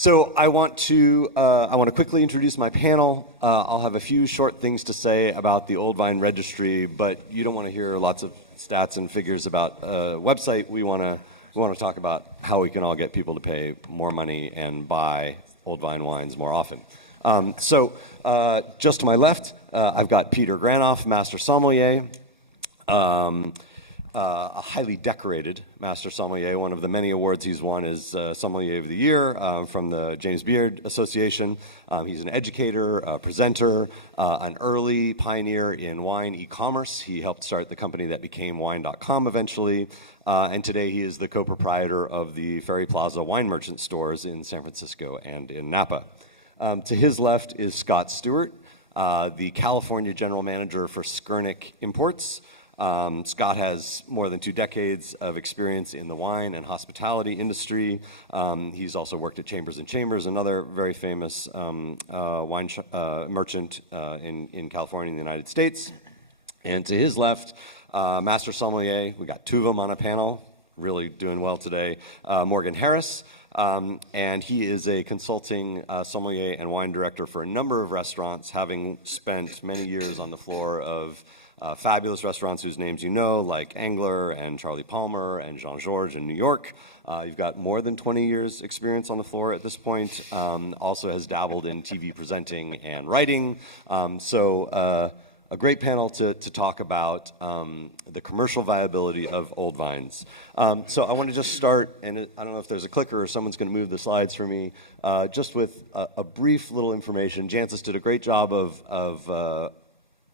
So I want to quickly introduce my panel. I'll have a few short things to say about the Old Vine Registry, but you don't want to hear lots of stats and figures about a website. We want to talk about how we can all get people to pay more money and buy Old Vine wines more often. Just to my left, I've got Peter Granoff, Master Sommelier. A highly decorated Master Sommelier. One of the many awards he's won is Sommelier of the Year from the James Beard Association. He's an educator, a presenter, an early pioneer in wine e-commerce. He helped start the company that became wine.com eventually. And today he is the co-proprietor of the Ferry Plaza wine merchant stores in San Francisco and in Napa. To his left is Scott Stewart, the California General Manager for Skurnik Imports. Scott has more than 2 decades of experience in the wine and hospitality industry. He's also worked at Chambers & Chambers, another very famous wine merchant in California and the United States. And to his left, Master Sommelier, we got 2 of them on a panel, really doing well today, Morgan Harris. And he is a consulting sommelier and wine director for a number of restaurants, having spent many years on the floor of fabulous restaurants whose names you know, like Angler and Charlie Palmer and Jean-Georges in New York. You've got more than 20 years experience on the floor at this point. Also has dabbled in TV presenting and writing. A great panel to talk about the commercial viability of Old Vines. So I want to just start, and I don't know if there's a clicker or someone's going to move the slides for me, just with a brief little information. Jancis did a great job of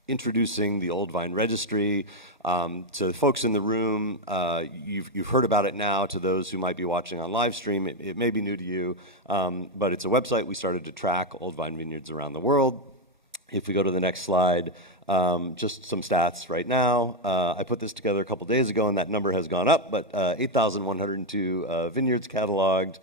introducing the Old Vine Registry. To the folks in the room, you've heard about it now. To those who might be watching on live stream, it may be new to you, but it's a website we started to track Old Vine vineyards around the world. If we go to the next slide, just some stats right now. I put this together a couple days ago, and that number has gone up, but 8,102 vineyards cataloged.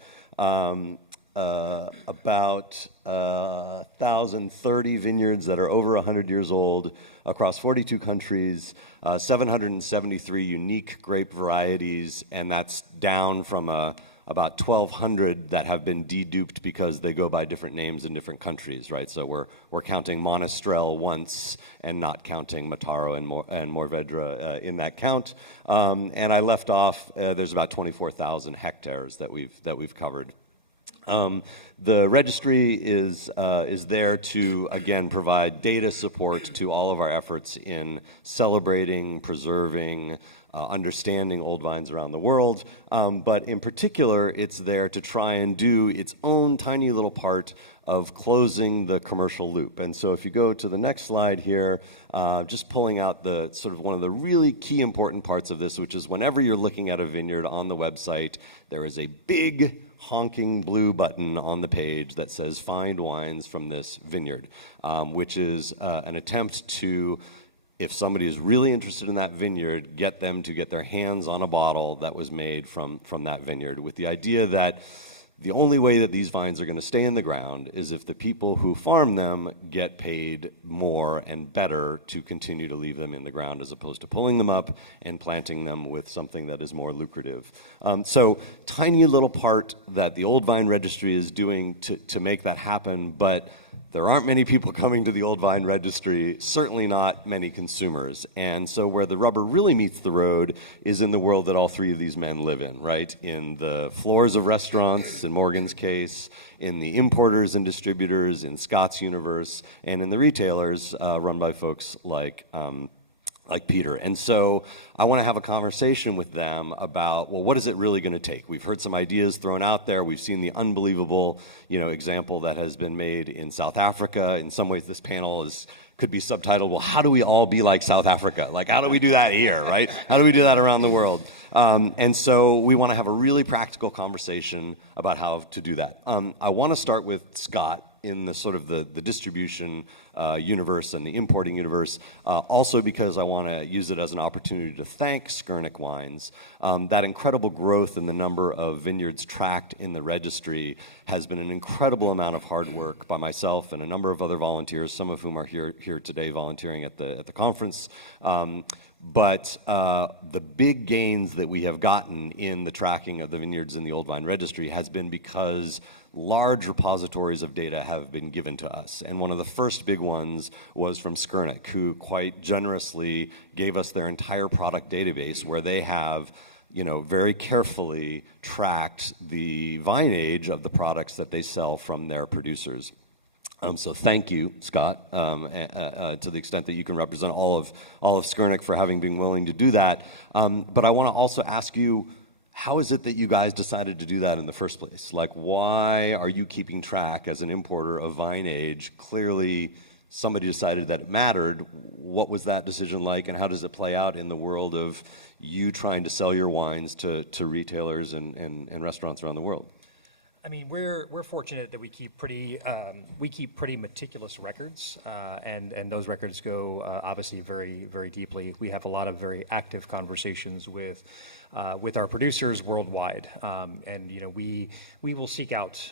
About 1,030 vineyards that are over 100 years old across 42 countries, 773 unique grape varieties, and that's down from about 1,200 that have been deduped because they go by different names in different countries, right? So we're counting Monastrell once and not counting Mataro and Mourvedre in that count. And I left off, there's about 24,000 hectares that we've covered. The registry is there to, again, provide data support to all of our efforts in celebrating, preserving, understanding old vines around the world. But in particular, it's there to try and do its own tiny little part of closing the commercial loop. And so if you go to the next slide here, just pulling out the sort of one of the really key important parts of this, which is whenever you're looking at a vineyard on the website, there is a big honking blue button on the page that says find wines from this vineyard, which is an attempt to, if somebody is really interested in that vineyard, get them to get their hands on a bottle that was made from that vineyard, with the idea that the only way that these vines are going to stay in the ground is if the people who farm them get paid more and better to continue to leave them in the ground, as opposed to pulling them up and planting them with something that is more lucrative. So tiny little part that the Old Vine Registry is doing to make that happen, but there aren't many people coming to the Old Vine Registry, certainly not many consumers. And so where the rubber really meets the road is in the world that all 3 of these men live in, right? In the floors of restaurants, in Morgan's case, in the importers and distributors, in Scott's universe, and in the retailers run by folks like Peter. And so I want to have a conversation with them about, well, what is it really going to take? We've heard some ideas thrown out there. We've seen the unbelievable, example that has been made in South Africa. In some ways, this panel could be subtitled, well, how do we all be like South Africa? Like, how do we do that here, right? How do we do that around the world? And so we want to have a really practical conversation about how to do that. I want to start with Scott in the sort of the distribution universe and the importing universe, also because I want to use it as an opportunity to thank Skurnik Wines. That incredible growth in the number of vineyards tracked in the registry has been an incredible amount of hard work by myself and a number of other volunteers, some of whom are here today volunteering at the conference. But the big gains that we have gotten in the tracking of the vineyards in the Old Vine Registry has been because large repositories of data have been given to us. And one of the first big ones was from Skurnik, who quite generously gave us their entire product database, where they have, very carefully tracked the vine age of the products that they sell from their producers. So thank you, Scott, to the extent that you can represent all of Skurnik for having been willing to do that. But I want to also ask you, how is it that you guys decided to do that in the first place? Like, why are you keeping track as an importer of vine age? Clearly, somebody decided that it mattered. What was that decision like, and how does it play out in the world of you trying to sell your wines to retailers and restaurants around the world? I mean, we're fortunate that we keep pretty meticulous records, and those records go obviously very, very deeply. We have a lot of very active conversations with our producers worldwide, and we will seek out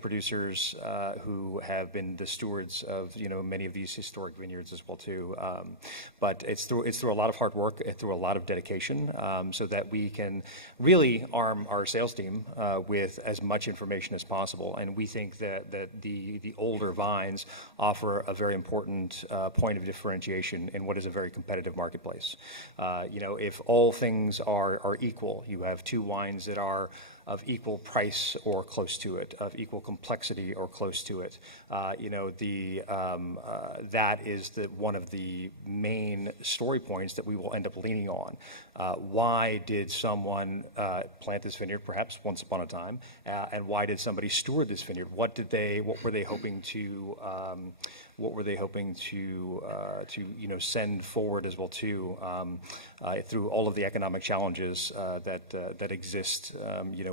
producers who have been the stewards of many of these historic vineyards as well too. But it's through a lot of hard work, through a lot of dedication, so that we can really arm our sales team with as much information as possible. And we think that the older vines offer a very important point of differentiation in what is a very competitive marketplace. If all things are equal, you have two wines that are of equal price or close to it, of equal complexity or close to it. That is one of the main story points that we will end up leaning on. Why did someone plant this vineyard, perhaps once upon a time, and why did somebody steward this vineyard? What were they hoping to send forward as well too, through all of the economic challenges that exist,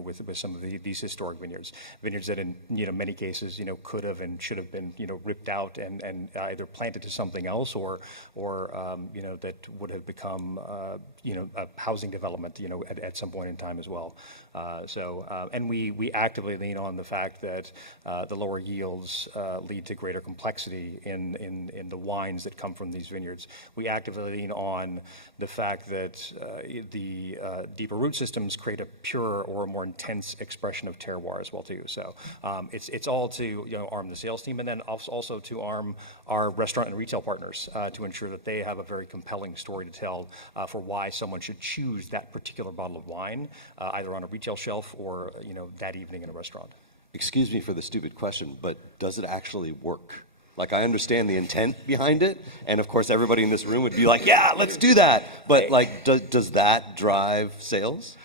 with some of these historic vineyards that in many cases could have and should have been ripped out and either planted to something else or that would have become a housing development at some point in time as well. And we actively lean on the fact that the lower yields lead to greater complexity in the wines that come from these vineyards. We actively lean on the fact that the deeper root systems create a purer or a more intense expression of terroir as well too. So it's all to arm the sales team, and then also to arm our restaurant and retail partners to ensure that they have a very compelling story to tell for why someone should choose that particular bottle of wine, either on a retail shelf or that evening in a restaurant. Excuse me for the stupid question, but does it actually work? Like, I understand the intent behind it, and of course everybody in this room would be like, yeah, let's do that. But like, does that drive sales?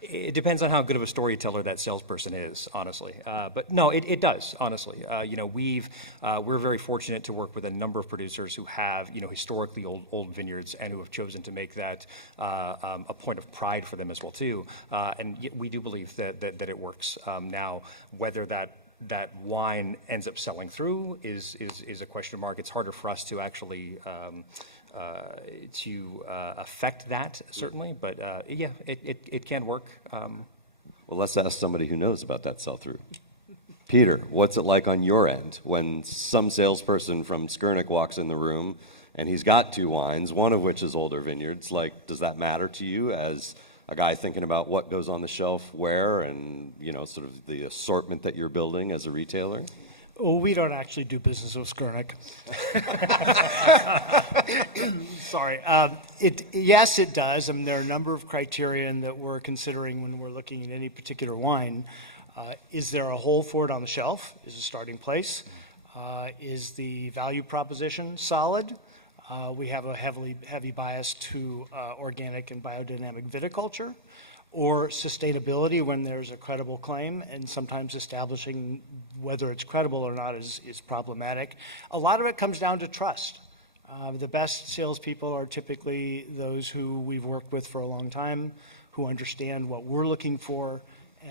It depends on how good of a storyteller that salesperson is, honestly. But no, it does, honestly. We're very fortunate to work with a number of producers who have, historically old vineyards and who have chosen to make that a point of pride for them as well too. And we do believe that it works. Now, whether that wine ends up selling through is a question mark. It's harder for us to actually affect that, certainly, but yeah, it can work. Well, let's ask somebody who knows about that sell-through. Peter, what's it like on your end when some salesperson from Skurnik walks in the room and he's got two wines, one of which is older vineyards? Like, does that matter to you as a guy thinking about what goes on the shelf where, and sort of the assortment that you're building as a retailer? Well, we don't actually do business with Skurnik. Sorry. Yes, it does. I mean, there are a number of criterion that we're considering when we're looking at any particular wine. Is there a hole for it on the shelf? Is it a starting place? Is the value proposition solid? We have a heavy bias to organic and biodynamic viticulture, or sustainability when there's a credible claim, and sometimes establishing whether it's credible or not is problematic. A lot of it comes down to trust. The best salespeople are typically those who we've worked with for a long time, who understand what we're looking for,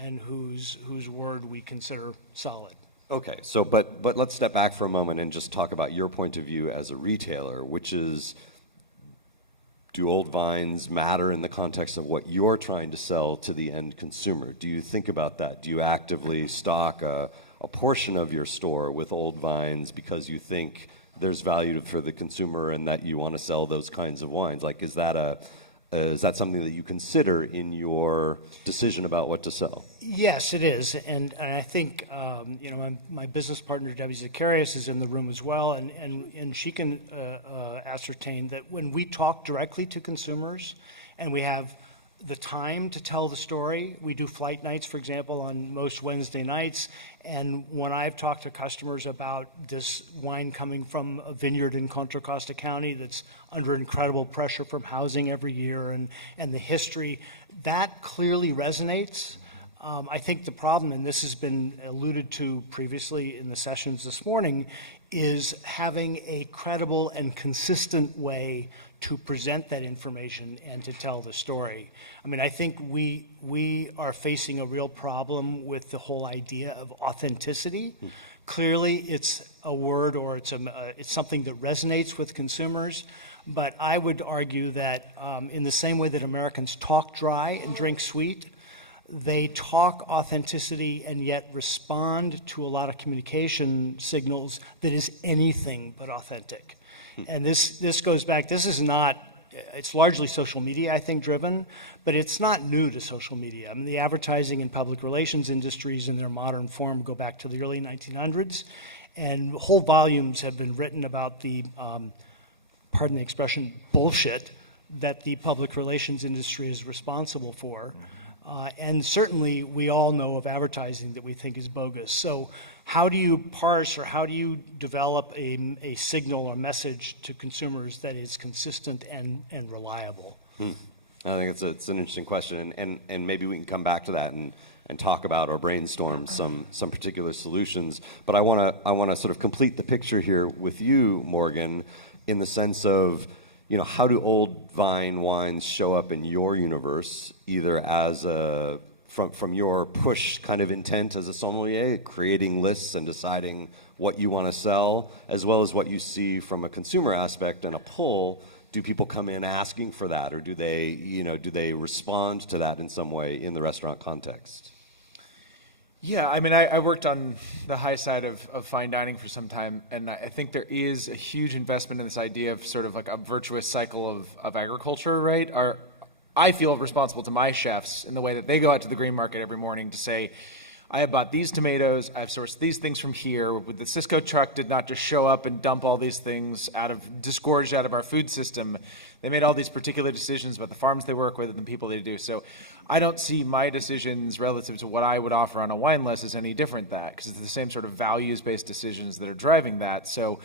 and whose word we consider solid. Okay, so but let's step back for a moment and just talk about your point of view as a retailer, which is, do old vines matter in the context of what you're trying to sell to the end consumer? Do you think about that? Do you actively stock a portion of your store with old vines because you think there's value for the consumer and that you want to sell those kinds of wines? Like, is that something that you consider in your decision about what to sell? Yes, it is, and I think my business partner Debbie Zacharias is in the room as well, and she can ascertain that when we talk directly to consumers, and we have the time to tell the story. We do flight nights, for example, on most Wednesday nights, and when I've talked to customers about this wine coming from a vineyard in Contra Costa County that's under incredible pressure from housing every year, and the history, that clearly resonates. I think the problem, and this has been alluded to previously in the sessions this morning, is having a credible and consistent way to present that information and to tell the story. I mean, I think we are facing a real problem with the whole idea of authenticity. Clearly, it's a word, or it's something that resonates with consumers. But I would argue that in the same way that Americans talk dry and drink sweet, they talk authenticity and yet respond to a lot of communication signals that is anything but authentic. And this goes back, it's largely social media, I think, driven, but it's not new to social media. I mean, the advertising and public relations industries in their modern form go back to the early 1900s, and whole volumes have been written about the, pardon the expression, bullshit that the public relations industry is responsible for. And certainly we all know of advertising that we think is bogus. So how do you parse, or how do you develop a signal or message to consumers that is consistent and reliable? I think it's an interesting question, and maybe we can come back to that and talk about or brainstorm some particular solutions. But I want to sort of complete the picture here with you, Morgan, in the sense of, how do Old Vine wines show up in your universe, either as from your push kind of intent as a sommelier, creating lists and deciding what you want to sell, as well as what you see from a consumer aspect and a pull? Do people come in asking for that, or do they respond to that in some way in the restaurant context? Yeah, I mean, I worked on the high side of fine dining for some time, and I think there is a huge investment in this idea of sort of like a virtuous cycle of agriculture, right? I feel responsible to my chefs in the way that they go out to the green market every morning to say, I have bought these tomatoes, I've sourced these things from here. The Cisco truck did not just show up and dump all these things disgorged out of our food system. They made all these particular decisions about the farms they work with and the people they do. So I don't see my decisions relative to what I would offer on a wine list as any different than that, because it's the same sort of values-based decisions that are driving that. So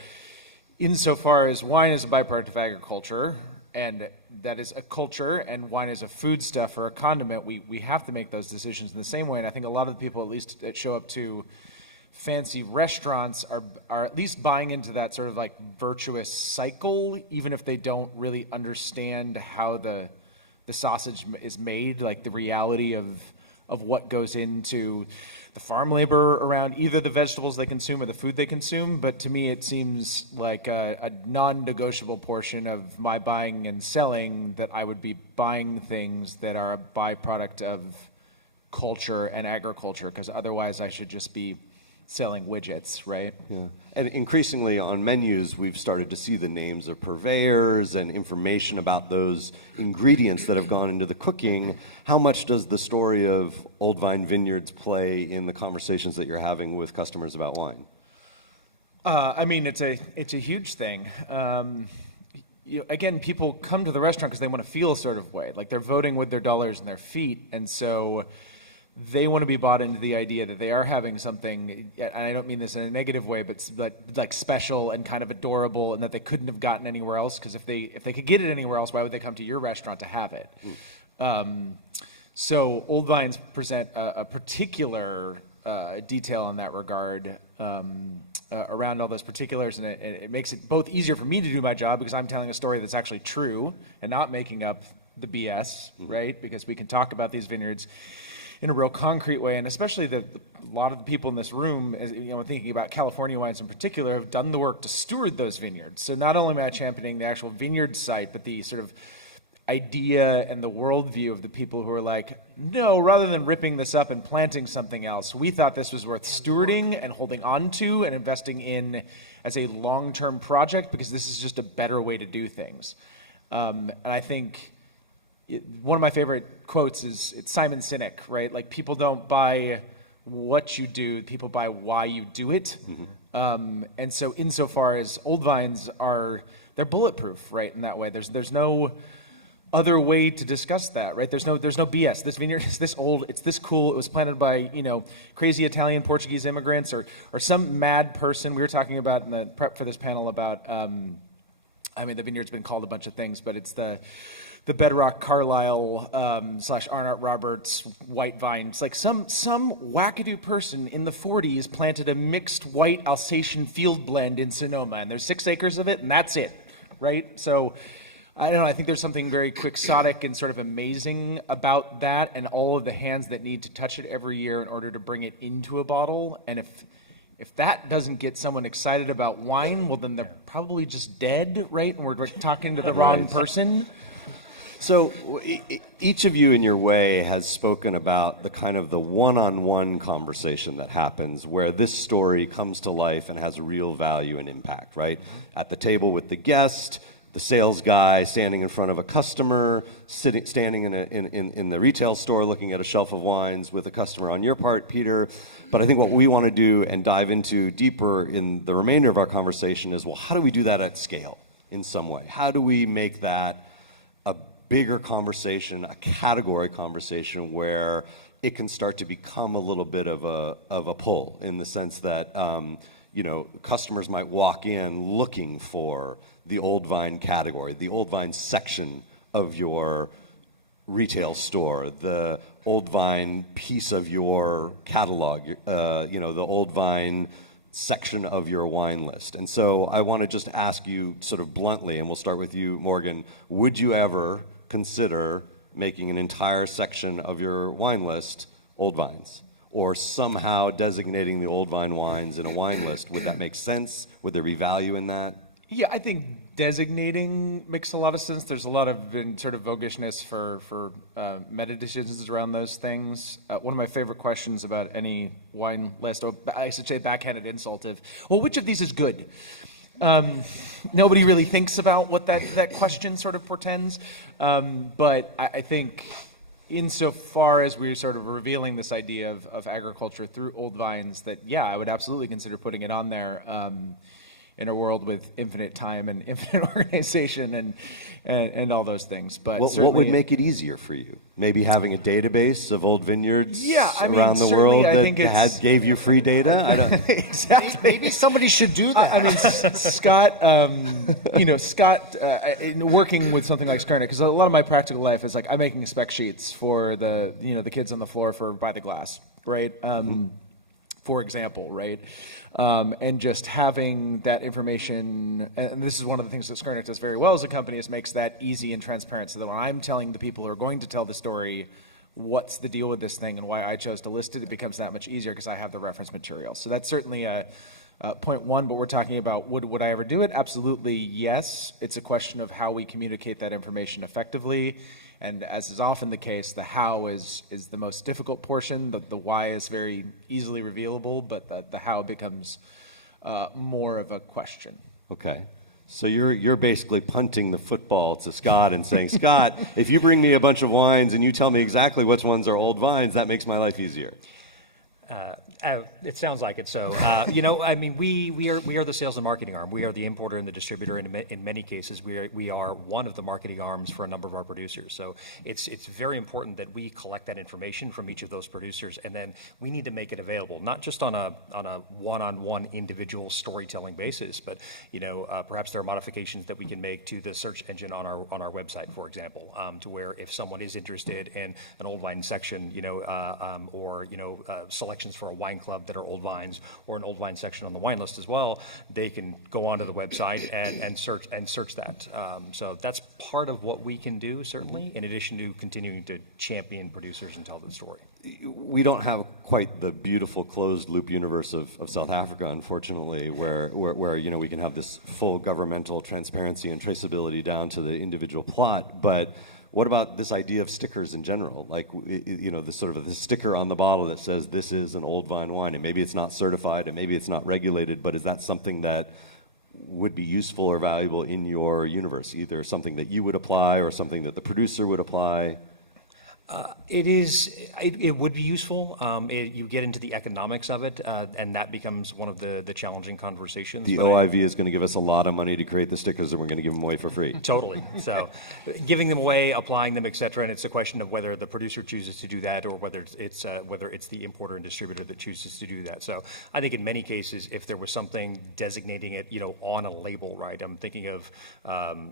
insofar as wine is a byproduct of agriculture, and that is a culture, and wine is a foodstuff or a condiment, we have to make those decisions in the same way. And I think a lot of the people, at least that show up to fancy restaurants, are at least buying into that sort of like virtuous cycle, even if they don't really understand how the sausage is made, like the reality of what goes into the farm labor around either the vegetables they consume or the food they consume. But to me, it seems like a non-negotiable portion of my buying and selling that I would be buying things that are a byproduct of culture and agriculture, because otherwise I should just be selling widgets, right? Yeah. And increasingly on menus, we've started to see the names of purveyors and information about those ingredients that have gone into the cooking. How much does the story of Old Vine Vineyards play in the conversations that you're having with customers about wine? I mean, it's a huge thing. Again, people come to the restaurant because they want to feel a sort of way, like they're voting with their dollars and their feet, and so they want to be bought into the idea that they are having something, and I don't mean this in a negative way, but like special and kind of adorable, and that they couldn't have gotten anywhere else, because if they could get it anywhere else, why would they come to your restaurant to have it? So Old Vines present a particular detail in that regard around all those particulars, and it makes it both easier for me to do my job, because I'm telling a story that's actually true and not making up the BS, right? Because we can talk about these vineyards in a real concrete way, and especially a lot of the people in this room, thinking about California wines in particular, have done the work to steward those vineyards. So not only am I championing the actual vineyard site, but the sort of idea and the worldview of the people who are like, no, rather than ripping this up and planting something else, we thought this was worth stewarding and holding on to and investing in as a long-term project, because this is just a better way to do things. And I think one of my favorite quotes is, it's Simon Sinek, right? Like, people don't buy what you do, people buy why you do it. And so insofar as Old Vines they're bulletproof, right, in that way. There's no other way to discuss that, right? There's no BS. This vineyard is this old, it's this cool, it was planted by, crazy Italian, Portuguese immigrants, or some mad person. We were talking about in the prep for this panel about, the vineyard's been called a bunch of things, but it's the Bedrock Carlisle / Arnott Roberts white vine. It's like some wackadoo person in the 40s planted a mixed white Alsatian field blend in Sonoma, and there's 6 acres of it, and that's it, right? So I don't know, I think there's something very quixotic and sort of amazing about that, and all of the hands that need to touch it every year in order to bring it into a bottle. And if that doesn't get someone excited about wine, well, then they're probably just dead, right? And we're talking to the wrong person. So each of you in your way has spoken about the kind of the one-on-one conversation that happens where this story comes to life and has real value and impact, right? At the table with the guest, the sales guy standing in front of a customer, standing in the retail store looking at a shelf of wines with a customer on your part, Peter. But I think what we want to do and dive into deeper in the remainder of our conversation is, well, how do we do that at scale in some way? How do we make that a bigger conversation, a category conversation where it can start to become a little bit of a pull, in the sense that customers might walk in looking for the Old Vine category, the Old Vine section of your retail store, the Old Vine piece of your catalog, the Old Vine section of your wine list. And so I want to just ask you sort of bluntly, and we'll start with you, Morgan, would you ever consider making an entire section of your wine list Old Vines, or somehow designating the Old Vine wines in a wine list? Would that make sense? Would there be value in that? Yeah, I think designating makes a lot of sense. There's a lot of sort of voguishness for meta decisions around those things. One of my favorite questions about any wine list, or I should say backhanded insult of, well, which of these is good? Nobody really thinks about what that question sort of portends. But I think insofar as we're sort of revealing this idea of agriculture through Old Vines, that, yeah, I would absolutely consider putting it on there. In a world with infinite time and infinite organization and all those things. But what would make it easier for you? Maybe having a database of old vineyards around the world that gave you free data? I don't Exactly. Maybe somebody should do that. Scott, working with something like Skernick, because a lot of my practical life is like, I'm making spec sheets for the kids on the floor for By the Glass, right? For example, right? And just having that information, and this is one of the things that Skernick does very well as a company, is makes that easy and transparent, so that when I'm telling the people who are going to tell the story what's the deal with this thing and why I chose to list it, it becomes that much easier because I have the reference material. So that's certainly point one, but we're talking about would I ever do it? Absolutely yes. It's a question of how we communicate that information effectively. And as is often the case, the how is the most difficult portion. The why is very easily revealable, but the how becomes more of a question. Okay. So you're basically punting the football to Scott and saying, Scott, if you bring me a bunch of wines and you tell me exactly which ones are Old Vines, that makes my life easier. It sounds like it. So, we are the sales and marketing arm. We are the importer and the distributor. And in many cases, we are one of the marketing arms for a number of our producers. So it's very important that we collect that information from each of those producers, and then we need to make it available, not just on a one-on-one individual storytelling basis, but perhaps there are modifications that we can make to the search engine on our website, for example, to where if someone is interested in an Old Vine section, or selections for a wine club that are Old Vines, or an Old Vine section on the wine list as well, they can go onto the website and search that. So that's part of what we can do, certainly, in addition to continuing to champion producers and tell the story. We don't have quite the beautiful closed loop universe of South Africa, unfortunately, where we can have this full governmental transparency and traceability down to the individual plot. But what about this idea of stickers in general? Like, the sort of the sticker on the bottle that says this is an Old Vine wine, and maybe it's not certified, and maybe it's not regulated, but is that something that would be useful or valuable in your universe? Either something that you would apply or something that the producer would apply? It would be useful. You get into the economics of it, and that becomes one of the challenging conversations. The But OIV is going to give us a lot of money to create the stickers, and we're going to give them away for free. Totally. So giving them away, applying them, et cetera, and it's a question of whether the producer chooses to do that or whether it's the importer and distributor that chooses to do that. So I think in many cases, if there was something designating it, on a label, right? I'm thinking of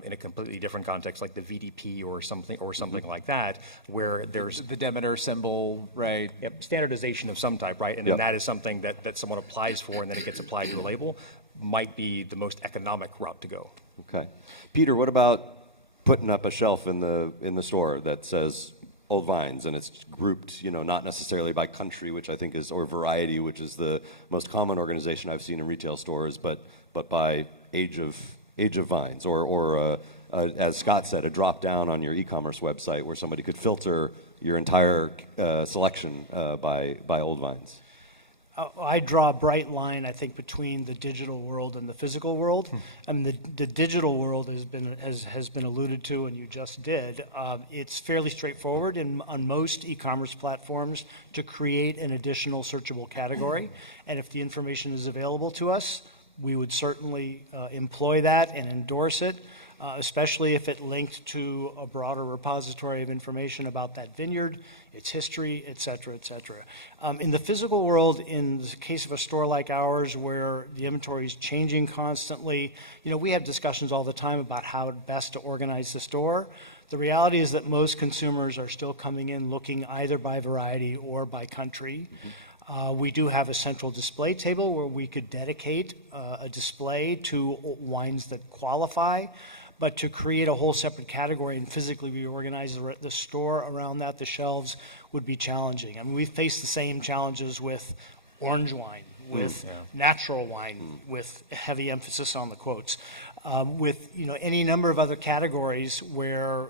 in a completely different context, like the VDP or something like that, where there's The Demeter symbol, right? standardization of some type, right? And then that is something that someone applies for and then it gets applied to a label, might be the most economic route to go. Okay. Peter, what about putting up a shelf in the store that says Old Vines, and it's grouped, not necessarily by country, which I think is, or variety, which is the most common organization I've seen in retail stores, but by age of vines, or as Scott said, a drop down on your e-commerce website where somebody could filter your entire selection by Old Vines. I draw a bright line, I think, between the digital world and the physical world. The digital world has been alluded to, and you just did. It's fairly straightforward on most e-commerce platforms to create an additional searchable category. And if the information is available to us, we would certainly employ that and endorse it. Especially if it linked to a broader repository of information about that vineyard, its history, et cetera, et cetera. In the physical world, in the case of a store like ours where the inventory is changing constantly, we have discussions all the time about how best to organize the store. The reality is that most consumers are still coming in looking either by variety or by country. We do have a central display table where we could dedicate a display to wines that qualify. But to create a whole separate category and physically reorganize the store around that, the shelves, would be challenging. I mean, we face the same challenges with orange wine, with natural wine, with heavy emphasis on the quotes, with any number of other categories where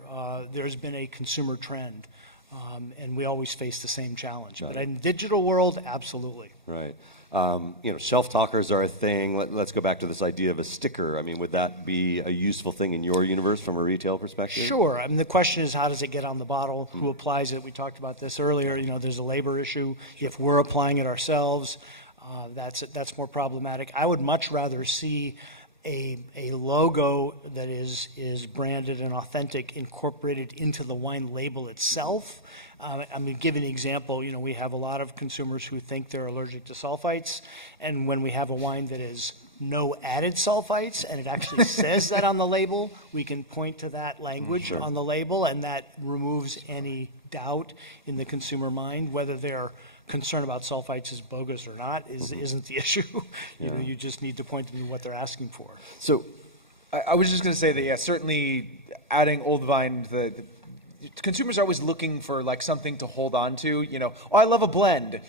there's been a consumer trend, and we always face the same challenge. But in the digital world, absolutely. Right. Shelf talkers are a thing. Let's go back to this idea of a sticker. I mean, would that be a useful thing in your universe from a retail perspective? Sure. I mean, the question is, how does it get on the bottle? Who applies it? We talked about this earlier. There's a labor issue. If we're applying it ourselves, that's more problematic. I would much rather see a logo that is branded and authentic incorporated into the wine label itself. I'm going to give an example. We have a lot of consumers who think they're allergic to sulfites, and when we have a wine that is no added sulfites and it actually says that on the label, we can point to that language on the label, and that removes any doubt in the consumer mind. Whether they're concerned about sulfites is bogus or not isn't the issue. You just need to point them to what they're asking for. So I was just going to say that, certainly adding Old Vine, the consumers are always looking for like something to hold on to. I love a blend.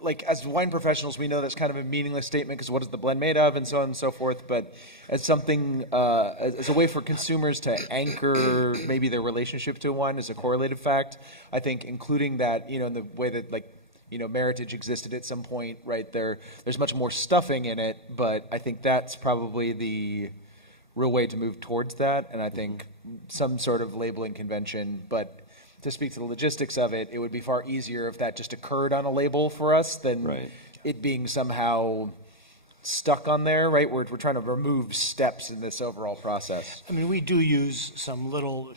Like, as wine professionals, we know that's kind of a meaningless statement because what is the blend made of, and so on and so forth. But as something, as a way for consumers to anchor maybe their relationship to a wine as a correlative fact, I think including that, in the way that Meritage existed at some point, right there. There's much more stuffing in it, but I think that's probably the real way to move towards that. And I think some sort of labeling convention, but to speak to the logistics of it, it would be far easier if that just occurred on a label for us than it being somehow stuck on there, right? We're trying to remove steps in this overall process. I mean, we do use some little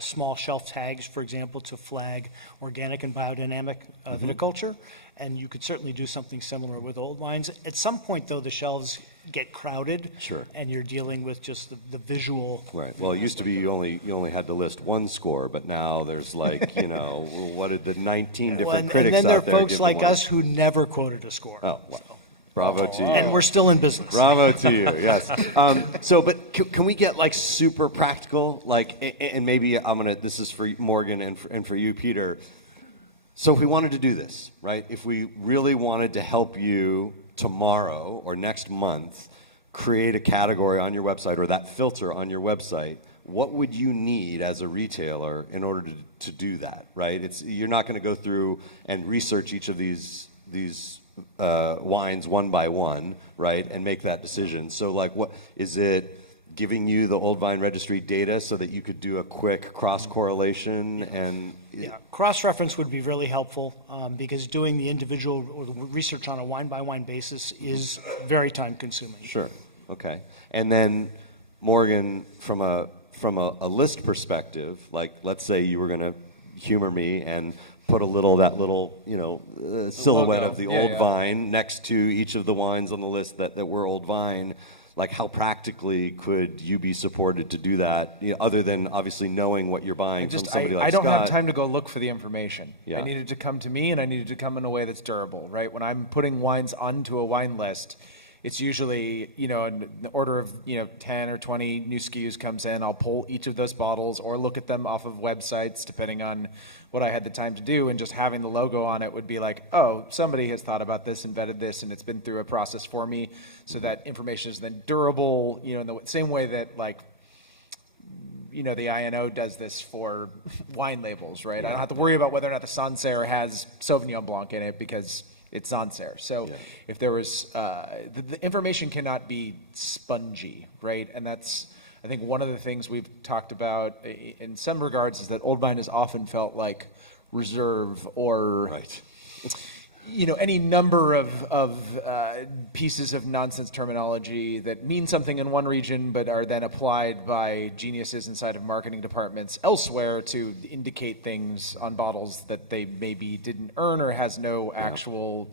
small shelf tags, for example, to flag organic and biodynamic viticulture, and you could certainly do something similar with old wines. At some point, though, the shelves get crowded, and you're dealing with just the visual. Right. Well, it used to be you only had to list one score, but now there's like what did the 19 different critics and then there out are folks like us who never quoted a score. Oh, wow. Bravo to you. And we're still in business. Bravo to you, yes. But can we get like super practical? Like, and maybe this is for Morgan and for you, Peter. So if we wanted to do this, right? If we really wanted to help you tomorrow or next month create a category on your website or that filter on your website, what would you need as a retailer in order to do that, right? You're not going to go through and research each of these wines one by one, right, and make that decision. So, like, what is it? Giving you the Old Vine Registry data so that you could do a quick cross-correlation and... Yeah, cross-reference would be really helpful because doing the individual or the research on a wine-by-wine basis is very time-consuming. Sure, okay. And then, Morgan, from a list perspective, like, let's say you were going to humor me and put that little, silhouette of the Old Vine next to each of the wines on the list that were Old Vine. Like, how practically could you be supported to do that, other than obviously knowing what you're buying from somebody like Scott? I don't have time to go look for the information. Yeah. I need it to come to me, and I need it to come in a way that's durable, right? When I'm putting wines onto a wine list, it's usually, in the order of, 10 or 20 new SKUs comes in. I'll pull each of those bottles or look at them off of websites, depending on what I had the time to do, and just having the logo on it would be like, oh, somebody has thought about this and vetted this, and it's been through a process for me, so that information is then durable, in the same way that, like, the INO does this for wine labels, right? Yeah. I don't have to worry about whether or not the Sancerre has Sauvignon Blanc in it because it's Sancerre. So if there was, the information cannot be spongy, right? And that's, I think, one of the things we've talked about in some regards is that Old Vine has often felt like reserve or, right. Any number of pieces of nonsense terminology that mean something in one region but are then applied by geniuses inside of marketing departments elsewhere to indicate things on bottles that they maybe didn't earn or has no actual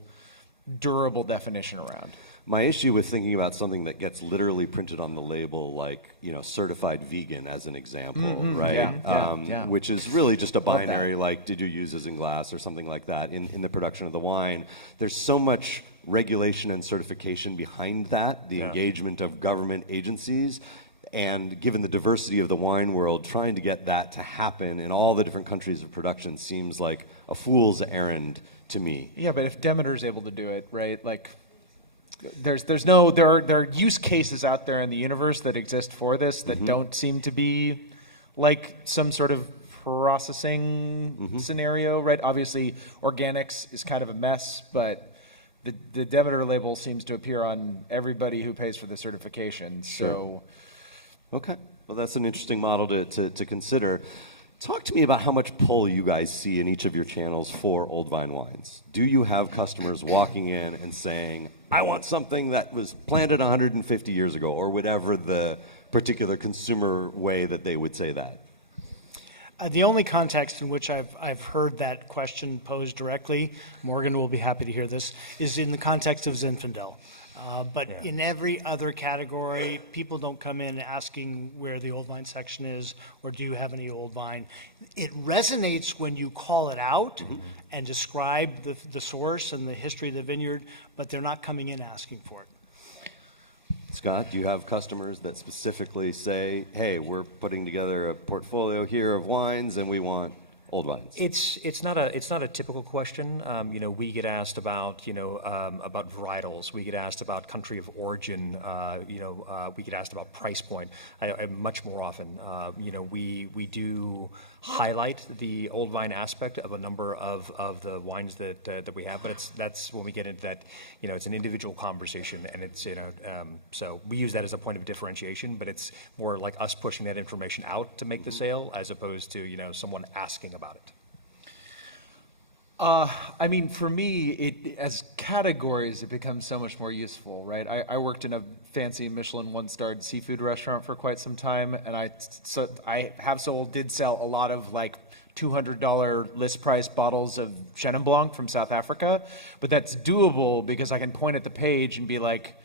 durable definition around. My issue with thinking about something that gets literally printed on the label, like, certified vegan as an example, right? Which is really just a binary, like, did you use in glass or something like that in the production of the wine. There's so much regulation and certification behind that, the engagement of government agencies, and given the diversity of the wine world, trying to get that to happen in all the different countries of production seems like a fool's errand to me. Yeah, but if Demeter's able to do it, right, like... there are use cases out there in the universe that exist for this that don't seem to be like some sort of processing scenario, right? Obviously, organics is kind of a mess, but the Demeter label seems to appear on everybody who pays for the certification. So, okay, well, that's an interesting model to consider. Talk to me about how much pull you guys see in each of your channels for Old Vine wines. Do you have customers walking in and saying, I want something that was planted 150 years ago, or whatever the particular consumer way that they would say that? The only context in which I've heard that question posed directly, Morgan will be happy to hear this, is in the context of Zinfandel. But in every other category, people don't come in asking where the Old Vine section is or do you have any Old Vine. It resonates when you call it out and describe the source and the history of the vineyard, but they're not coming in asking for it. Scott, do you have customers that specifically say, hey, we're putting together a portfolio here of wines and we want Old Vines? It's not a typical question. We get asked about about varietals. We get asked about country of origin. We get asked about price point. Much more often, we do highlight the Old Vine aspect of a number of the wines that we have, but that's when we get into that. It's an individual conversation, and it's so we use that as a point of differentiation. But it's more like us pushing that information out to make the sale, as opposed to someone asking about it. For me, as categories, it becomes so much more useful, right? I worked in a fancy Michelin one-starred seafood restaurant for quite some time, and did sell a lot of like $200 list price bottles of Chenin Blanc from South Africa, but that's doable because I can point at the page and be like,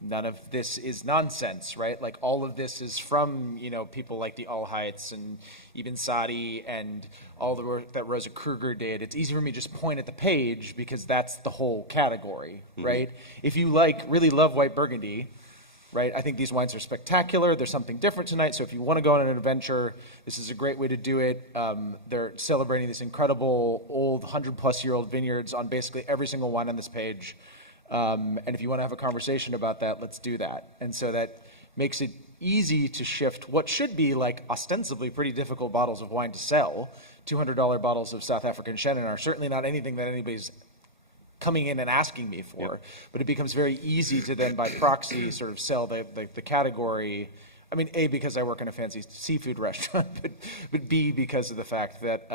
none of this is nonsense, right? Like all of this is from, people like the Alheights and Ibn Sadi and all the work that Rosa Kruger did. It's easy for me to just point at the page because that's the whole category, right? If you really love white Burgundy, right? I think these wines are spectacular. There's something different tonight. So if you want to go on an adventure, this is a great way to do it. They're celebrating these incredible old 100-plus-year-old vineyards on basically every single wine on this page. And if you want to have a conversation about that, let's do that. And so that makes it easy to shift what should be like ostensibly pretty difficult bottles of wine to sell. $200 bottles of South African Shannon are certainly not anything that anybody's coming in and asking me for, but it becomes very easy to then by proxy sort of sell the category. I mean, A, because I work in a fancy seafood restaurant, but B, because of the fact that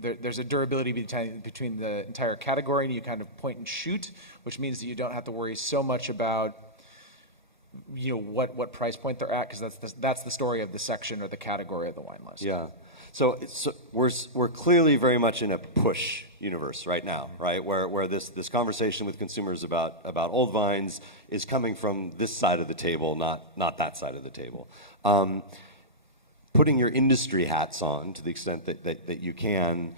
there's a durability between the entire category, and you kind of point and shoot, which means that you don't have to worry so much about what price point they're at, because that's the story of the section or the category of the wine list. Yeah. So we're clearly very much in a push universe right now, right? Where this conversation with consumers about old vines is coming from this side of the table, not that side of the table. Putting your industry hats on to the extent that you can,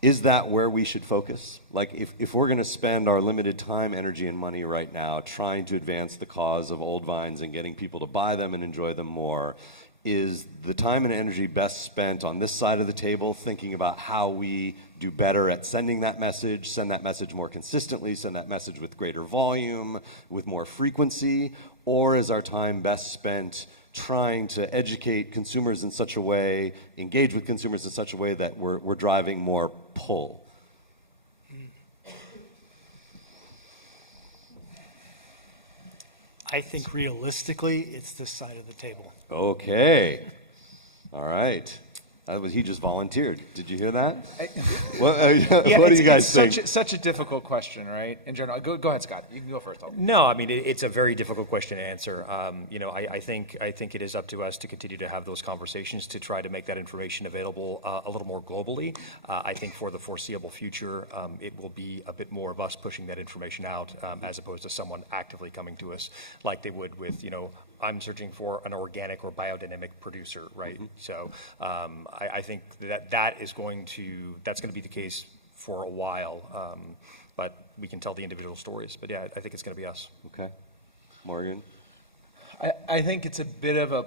is that where we should focus? Like if we're going to spend our limited time, energy, and money right now trying to advance the cause of old vines and getting people to buy them and enjoy them more, is the time and energy best spent on this side of the table thinking about how we do better at sending that message, send that message more consistently, send that message with greater volume, with more frequency? Or is our time best spent trying to educate consumers in such a way, engage with consumers in such a way that we're driving more pull? I think realistically, it's this side of the table. Okay. All right. He just volunteered. Did you hear that? What do you guys think? Such a difficult question, right? In general, go ahead, Scott. You can go first. No, I mean it's a very difficult question to answer. I think it is up to us to continue to have those conversations to try to make that information available a little more globally. I think for the foreseeable future, it will be a bit more of us pushing that information out as opposed to someone actively coming to us like they would with I'm searching for an organic or biodynamic producer, right? Mm-hmm. So I think that's going to be the case for a while, but we can tell the individual stories. But yeah, I think it's going to be us. Okay. Morgan? I think it's a bit of a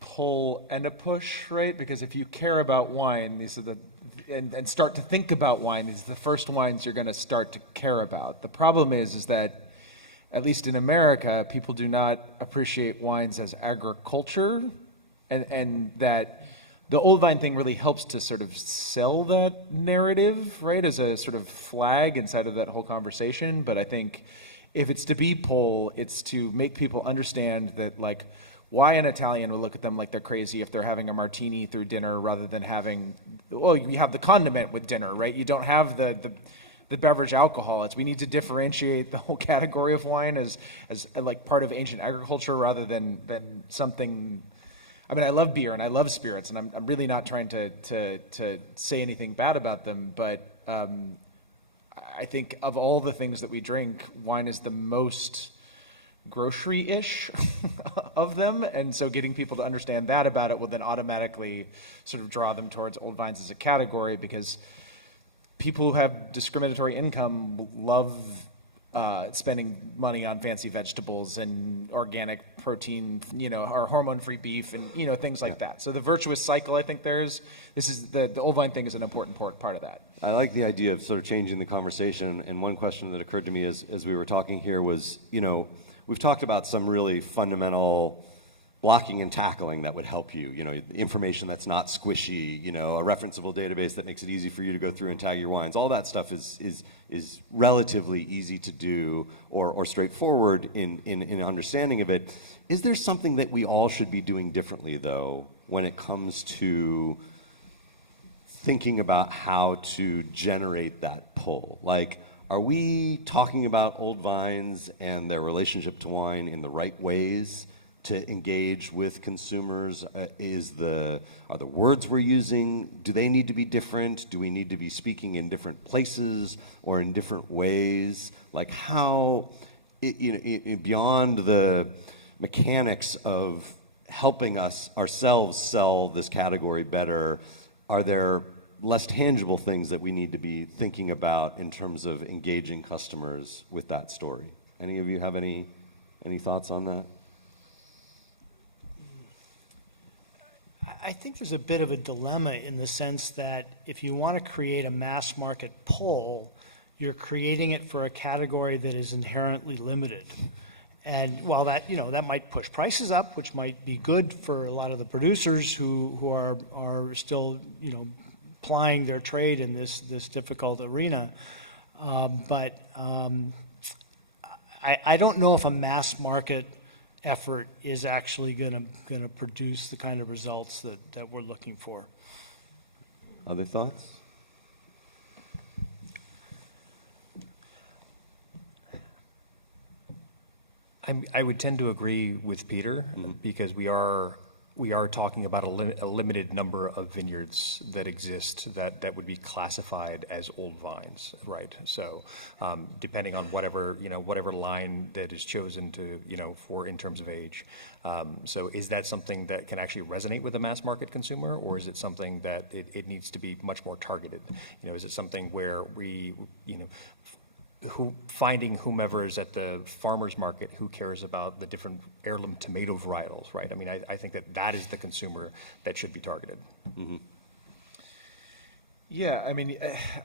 pull and a push, right? Because if you care about wine, these are and start to think about wine, these are the first wines you're going to start to care about. The problem is that at least in America, people do not appreciate wines as agriculture, and that the Old Vine thing really helps to sort of sell that narrative, right, as a sort of flag inside of that whole conversation. But I think if it's to be pull, it's to make people understand that, like, why an Italian would look at them like they're crazy if they're having a martini through dinner rather than having, you have the condiment with dinner, right? You don't have the beverage alcohol. We need to differentiate the whole category of wine as like part of ancient agriculture rather than something. I mean, I love beer and I love spirits, and I'm really not trying to say anything bad about them, but I think of all the things that we drink, wine is the most grocery-ish of them, and so getting people to understand that about it will then automatically sort of draw them towards old vines as a category, because people who have discriminatory income love spending money on fancy vegetables and organic protein, or hormone-free beef and, things like that. So the virtuous cycle, I think the Old Vine thing is an important part of that. I like the idea of sort of changing the conversation. And one question that occurred to me as we were talking here was, we've talked about some really fundamental blocking and tackling that would help you, information that's not squishy, a referenceable database that makes it easy for you to go through and tag your wines. All that stuff is relatively easy to do or straightforward in understanding of it. Is there something that we all should be doing differently, though, when it comes to thinking about how to generate that pull? Like, are we talking about old vines and their relationship to wine in the right ways to engage with consumers? Are the words we're using, do they need to be different? Do we need to be speaking in different places or in different ways? Like how, beyond the mechanics of helping us ourselves sell this category better, are there less tangible things that we need to be thinking about in terms of engaging customers with that story? Any of you have any thoughts on that? I think there's a bit of a dilemma in the sense that if you want to create a mass market pull, you're creating it for a category that is inherently limited. And while that, that might push prices up, which might be good for a lot of the producers who are still, plying their trade in this difficult arena. But I don't know if a mass market effort is actually going to produce the kind of results that we're looking for. Other thoughts? I would tend to agree with Peter because we are talking about a limited number of vineyards that exist that would be classified as old vines, right? So depending on whatever line that is chosen to for in terms of age. So is that something that can actually resonate with a mass market consumer, or is it something that it needs to be much more targeted? Is it something where we finding whomever is at the farmer's market who cares about the different heirloom tomato varietals, right? I mean, I think that is the consumer that should be targeted. Mm-hmm. Yeah, I mean,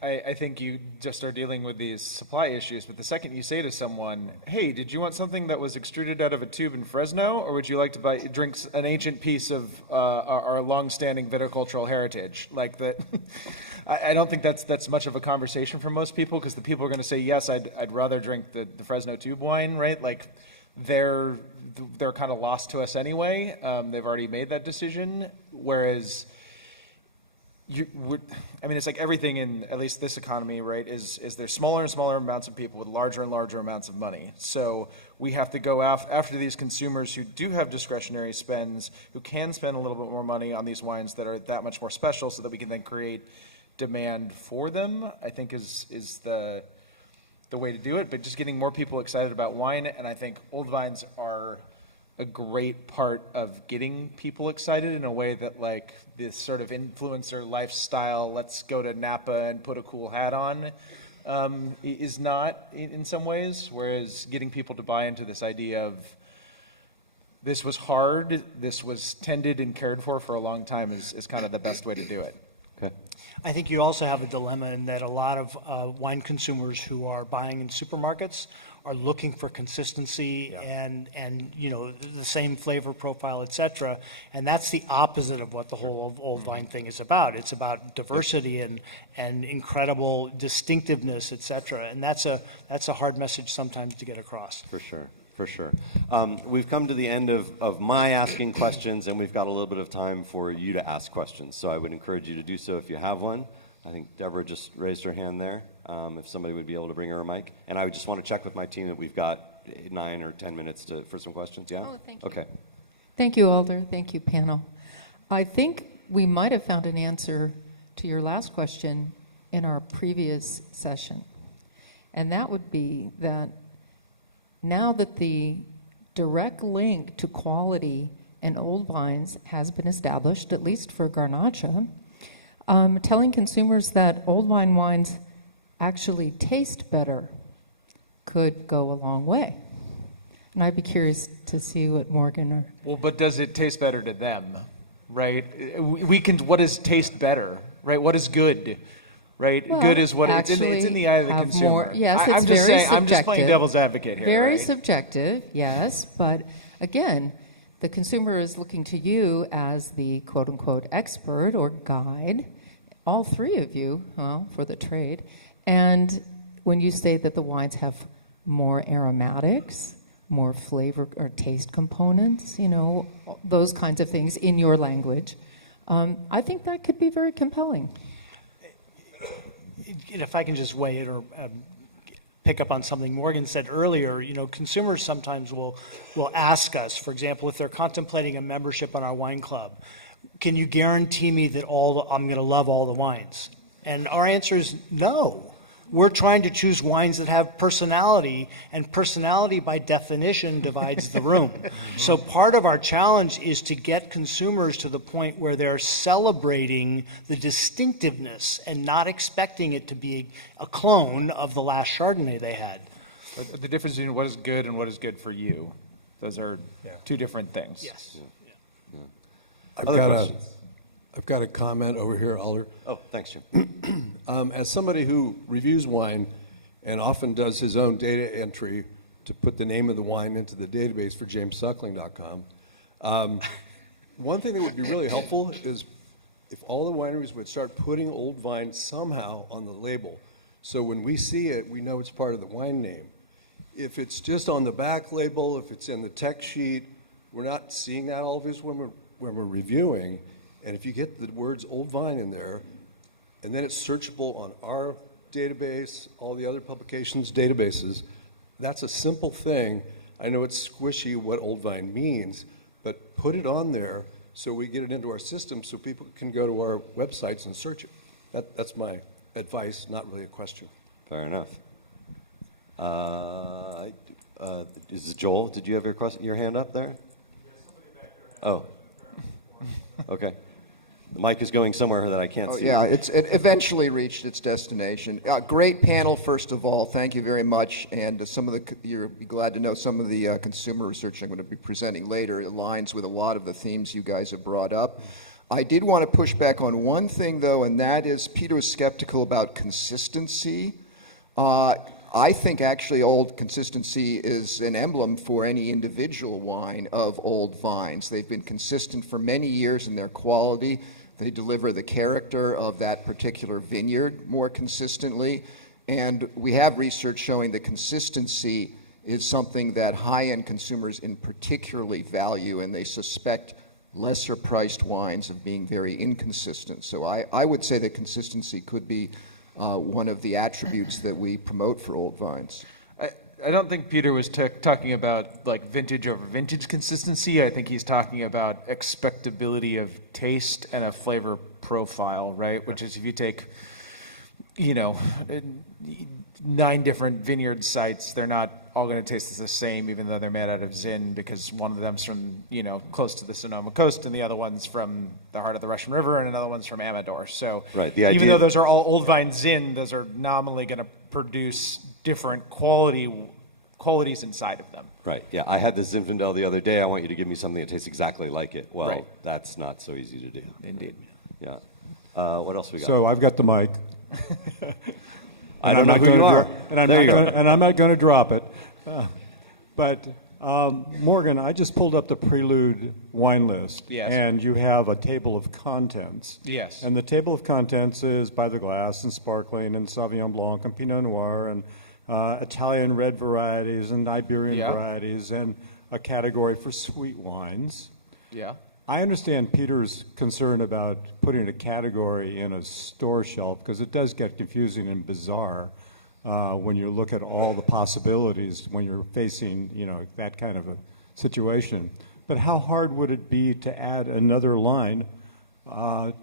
I think you just are dealing with these supply issues, but the second you say to someone, hey, did you want something that was extruded out of a tube in Fresno, or would you like to drink an ancient piece of our long-standing viticultural heritage? Like that, I don't think that's much of a conversation for most people, because the people are going to say, yes, I'd rather drink the Fresno tube wine, right? Like they're kind of lost to us anyway. They've already made that decision, whereas it's like everything in at least this economy, right, is there's smaller and smaller amounts of people with larger and larger amounts of money. So we have to go after these consumers who do have discretionary spends, who can spend a little bit more money on these wines that are that much more special, so that we can then create demand for them, I think is the way to do it. But just getting more people excited about wine, and I think old vines are a great part of getting people excited in a way that, like, this sort of influencer lifestyle, let's go to Napa and put a cool hat on, is not in some ways. Whereas getting people to buy into this idea of this was hard, this was tended and cared for a long time is kind of the best way to do it. Okay. I think you also have a dilemma in that a lot of wine consumers who are buying in supermarkets are looking for consistency and the same flavor profile, et cetera. And that's the opposite of what the whole Old Vine thing is about. It's about diversity and incredible distinctiveness, et cetera. And that's a hard message sometimes to get across. For sure. We've come to the end of my asking questions, and we've got a little bit of time for you to ask questions. So I would encourage you to do so if you have one. I think Deborah just raised her hand there. If somebody would be able to bring her a mic. And I would just want to check with my team that we've got 9 or 10 minutes for some questions. Yeah? Oh, thank you. Okay. Thank you, Alder. Thank you, panel. I think we might have found an answer to your last question in our previous session. And that would be that now that the direct link to quality and old vines has been established, at least for Garnacha, telling consumers that old vine wines actually taste better could go a long way. And I'd be curious to see what Morgan or... Well, but does it taste better to them, right? What is taste better, right? What is good, right? Well, good is what it's in the eye of the consumer. Yes, it's I'm just very saying, subjective. I'm just playing devil's advocate here. Very right? subjective, yes. But again, the consumer is looking to you as the quote-unquote expert or guide, all three of you, well, for the trade. And when you say that the wines have more aromatics, more flavor or taste components, those kinds of things in your language, I think that could be very compelling. If I can just weigh in or pick up on something Morgan said earlier, consumers sometimes will ask us, for example, if they're contemplating a membership on our wine club, can you guarantee me that I'm going to love all the wines? And our answer is no. We're trying to choose wines that have personality, and personality by definition divides the room. So part of our challenge is to get consumers to the point where they're celebrating the distinctiveness and not expecting it to be a clone of the last Chardonnay they had. The difference between what is good and what is good for you, those are two different things. Yes. I've got a comment over here, Alder. Oh, thanks, Jim. As somebody who reviews wine and often does his own data entry to put the name of the wine into the database for jamessuckling.com. One thing that would be really helpful is if all the wineries would start putting Old Vine somehow on the label. So when we see it, we know it's part of the wine name. If it's just on the back label, if it's in the tech sheet, we're not seeing that always when we're reviewing. And if you get the words Old Vine in there, and then it's searchable on our database, all the other publications' databases, that's a simple thing. I know it's squishy what Old Vine means, but put it on there so we get it into our system so people can go to our websites and search it. That's my advice, not really a question. Fair enough. Is it Joel? Did you have your hand up there? Oh. Okay. The mic is going somewhere that I can't see. Yeah, it eventually reached its destination. Great panel, first of all. Thank you very much. And you'll be glad to know some of the consumer research I'm going to be presenting later aligns with a lot of the themes you guys have brought up. I did want to push back on one thing, though, and that is Peter was skeptical about consistency. I think actually Old Consistency is an emblem for any individual wine of Old Vines. They've been consistent for many years in their quality. They deliver the character of that particular vineyard more consistently. And we have research showing that consistency is something that high-end consumers in particularly value, and they suspect lesser priced wines of being very inconsistent. So I would say that consistency could be one of the attributes that we promote for Old Vines. I don't think Peter was talking about like vintage over vintage consistency. I think he's talking about expectability of taste and a flavor profile, right? Which is if you take, 9 different vineyard sites, they're not all going to taste the same, even though they're made out of Zin, because one of them's from, close to the Sonoma coast, and the other one's from the heart of the Russian River, and another one's from Amador. So right, even though those are all Old Vine Zin, those are nominally going to produce different qualities inside of them. Right, yeah. I had this Zinfandel the other day. I want you to give me something that tastes exactly like it. Well, Right. That's not so easy to do. Indeed. Yeah. What else we got? So I've got the mic. I don't know who you are. And I'm not going to drop it. But Morgan, I just pulled up the Prelude wine list. Yes. And you have a table of contents. Yes. And the table of contents is by the glass and sparkling and Sauvignon Blanc and Pinot Noir and Italian red varieties and Iberian varieties and a category for sweet wines. Yeah. I understand Peter's concern about putting a category in a store shelf because it does get confusing and bizarre when you look at all the possibilities when you're facing, that kind of a situation. But how hard would it be to add another line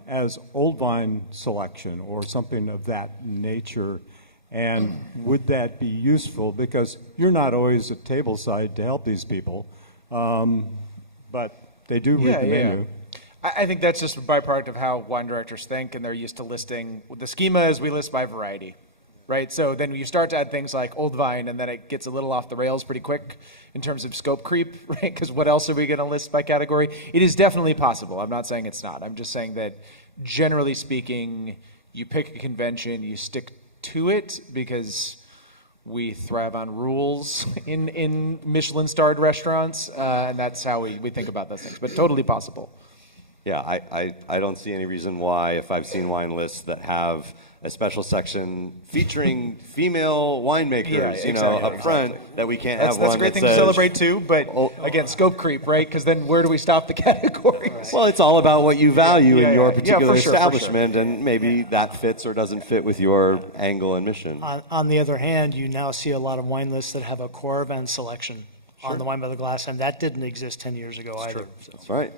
as Old Vine selection or something of that nature? And would that be useful? Because you're not always at tableside to help these people, but they do read the menu. I think that's just a byproduct of how wine directors think, and they're used to listing. The schema is we list by variety, right? So then you start to add things like Old Vine, and then it gets a little off the rails pretty quick in terms of scope creep, right? Because what else are we going to list by category? It is definitely possible. I'm not saying it's not. I'm just saying that generally speaking, you pick a convention, you stick to it because we thrive on rules in Michelin-starred restaurants, and that's how we think about those things. But totally possible. Yeah, I don't see any reason why, if I've seen wine lists that have a special section featuring female winemakers, up front, that we can't have one that's a great that thing to says, celebrate too, but again, scope creep, right? Because then where do we stop the categories? Well, it's all about what you value in your for particular sure. establishment, and maybe that fits or doesn't fit with your angle and mission. On the other hand, you now see a lot of wine lists that have a core event selection on the wine by the glass, and that didn't exist 10 years ago either. That's right.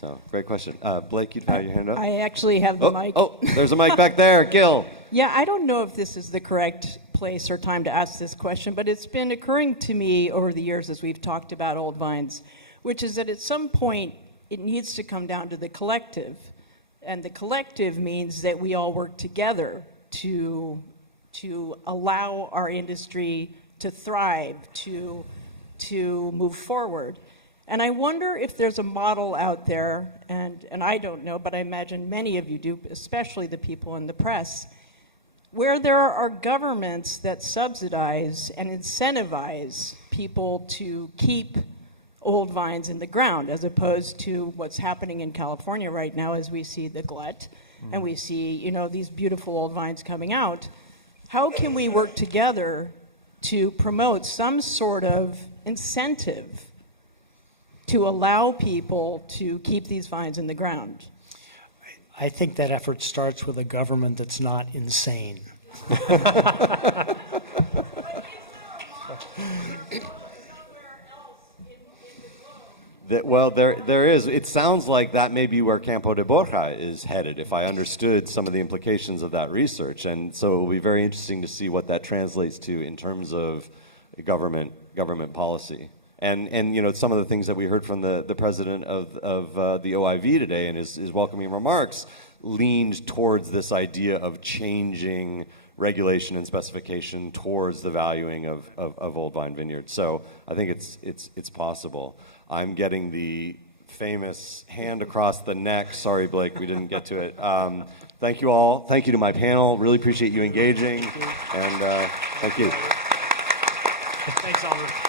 So, great question. Blake, you'd have your hand up? I actually have the mic. Oh, there's a mic back there. Gil. Yeah, I don't know if this is the correct place or time to ask this question, but it's been occurring to me over the years as we've talked about Old Vines, which is that at some point it needs to come down to the collective. And the collective means that we all work together to allow our industry to thrive, to move forward. And I wonder if there's a model out there, and I don't know, but I imagine many of you do, especially the people in the press, where there are governments that subsidize and incentivize people to keep old vines in the ground, as opposed to what's happening in California right now as we see the glut and we see, these beautiful old vines coming out. How can we work together to promote some sort of incentive to allow people to keep these vines in the ground? I think that effort starts with a government that's not insane. Well, there is. It sounds like that may be where Campo de Borja is headed, if I understood some of the implications of that research. And so it will be very interesting to see what that translates to in terms of government policy. And some of the things that we heard from the president of the OIV today in his welcoming remarks leaned towards this idea of changing regulation and specification towards the valuing of old vine vineyards. So I think it's possible. I'm getting the famous hand across the neck. Sorry, Blake, we didn't get to it. Thank you all. Thank you to my panel. Really appreciate you engaging. And thank you. Thanks, Alder.